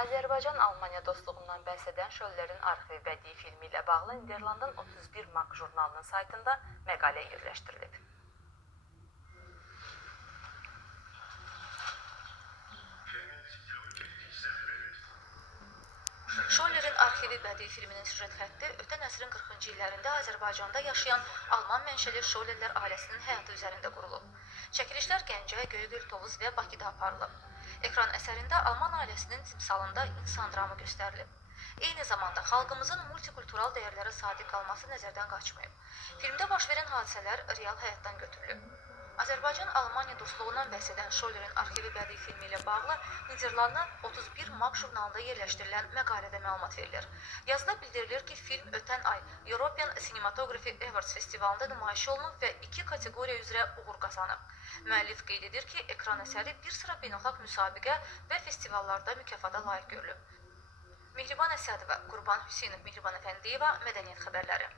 Azərbaycan-Almaniya dostluğundan bəhs edən Şöllərin arxivi bədii filmi ilə bağlı Niderlandın 31 Mak jurnalının saytında məqalə yerləşdirilib. Şollerin arxivi bədii filminin süjet xətti ötən əsrin 40-cı illərində Azərbaycanda yaşayan Alman mənşəli Şollerlər ailəsinin həyatı üzərində qurulub. Çəkilişlər Gəncə, Göygöl, Tovuz və Bakıda aparılıb. Ekran əsərində Alman ailəsinin timsalında insan dramı göstərilib. Eyni zamanda xalqımızın multikultural dəyərlərə sadiq qalması nəzərdən qaçmayıb. Filmdə baş verən hadisələr real həyatdan götürülüb. Azərbaycan-Almaniya dostluğundan bəhs edən Şollerin arxivi bədii filmi ilə bağlı Niderlandın 31 Mak jurnalında yerləşdirilən məqalədə məlumat verilir. Yazıda bildirilir ki, film ötən ay European Cinematography Awards festivalında nümayiş olunub və iki kateqoriya üzrə uğur qazanıb. Müəllif qeyd edir ki, ekran əsəri bir sıra beynəlxalq müsabiqə və festivallarda mükafata layiq görülüb. Mehriban Əsədova, Qurban Hüseynov, Mehriban Əfəndiyeva, Mədəniyyət xəbərləri.